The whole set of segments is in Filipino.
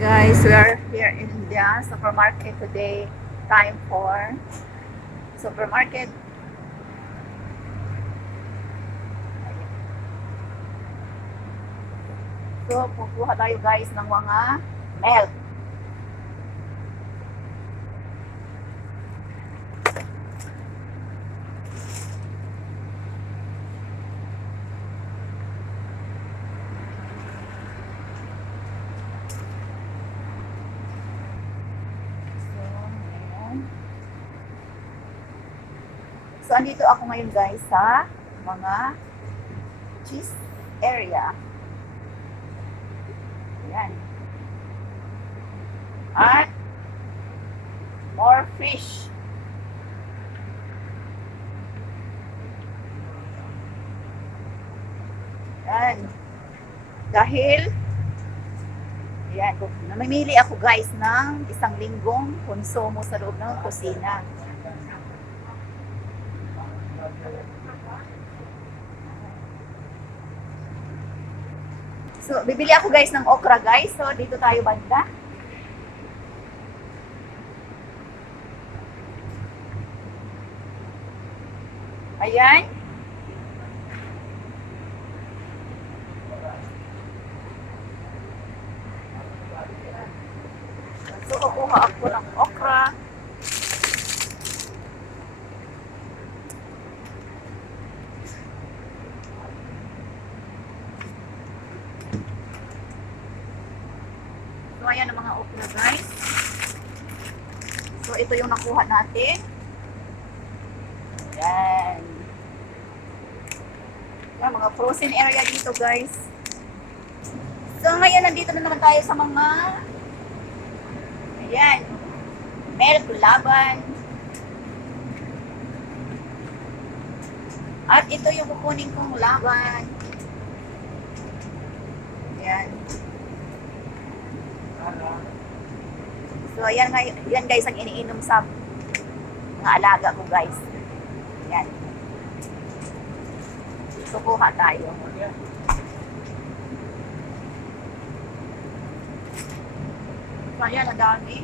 Guys, we are here in the supermarket today. Time for supermarket. So, pupuha tayo guys ng mga milk. So, ayan. So, andito ako ngayon guys sa mga cheese area. Ayan. At more fish. Ayan. Dahil Ayan, namimili ako guys ng isang linggong konsumo sa loob ng kusina. So, bibili ako guys ng okra guys. So, dito tayo banda. Ayan. So, kukuha ako ng okra. So, ayan ang mga okra, guys. So, ito yung nakuha natin. Ayan. Ayan, mga frozen area dito, guys. So, ngayon, nandito na naman tayo sa mga Ayan. Milk laban. At ito yung kukunin kong laban. Ayan. So, ayan, yan guys ang iniinom sa mga alaga ko guys. Ayan. So, kuha tayo. So, ayan, ang dami.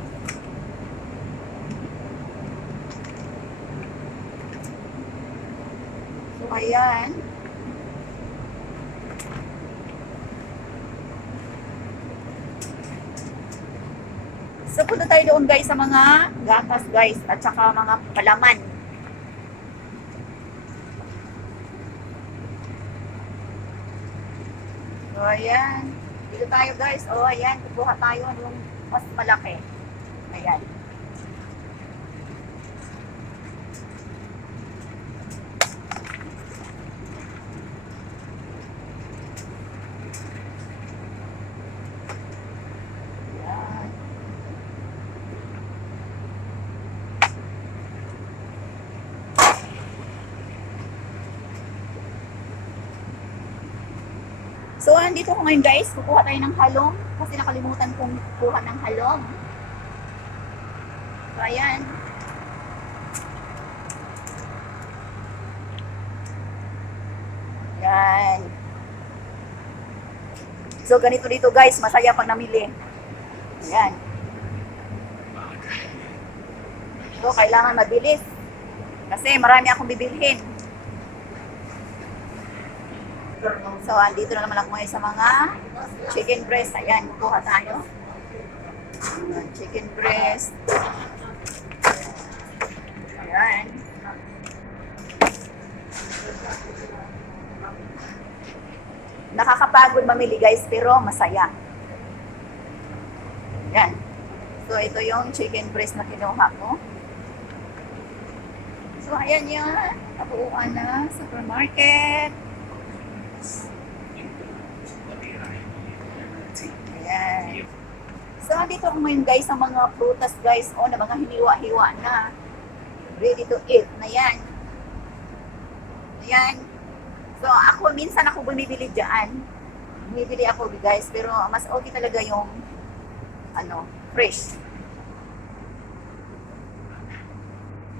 So, ayan. So, punta tayo doon guys sa mga gatas guys at saka mga palaman. So, ayan. Dito tayo guys. O, ayan. Kukuha tayo yung mas malaki. Ayan. So, andito ko ngayon guys. Kukuha tayo ng halong. Kasi nakalimutan kong kuha ng halong. So, ayan. Yan. So, ganito dito guys. Masaya pag namili. Ayan. So, kailangan mabilis. Kasi marami akong bibilhin. So, andito na naman ako ngayon sa mga chicken breast. Ayan, kukuha tayo. Chicken breast. Ayan. Nakakapagod mamili guys, pero masaya. Ayan. So, ito yung chicken breast na kinuha ko. So, ayan yan. Kabuuan na supermarket. So, andito ako ngayon guys sa mga prutas guys o na mga hiniwa-hiwa na ready to eat na yan. Ayan. So, ako minsan ako bumibili dyan. Bumibili ako guys, pero mas okay talaga yung ano, fresh.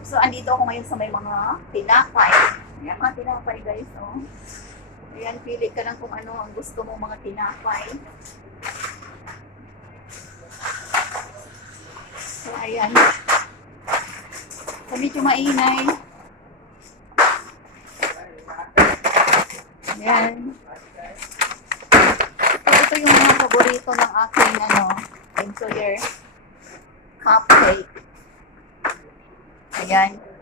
So, andito ako ngayon sa may mga tinapay. Ayan, mga tinapay guys, oh. Ayan, pili ka lang kung ano ang gusto mo mga tinapay. Ayan. So, medyo maingay. Ayan. So, ito yung mga paborito ng aking ano, employer. Cupcake. Ayan.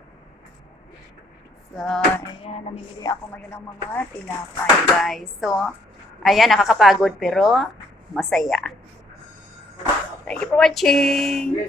So, ayan, namimili ako ngayon ng mga tinapay, guys. So, ayan, nakakapagod pero masaya. Thank you for watching.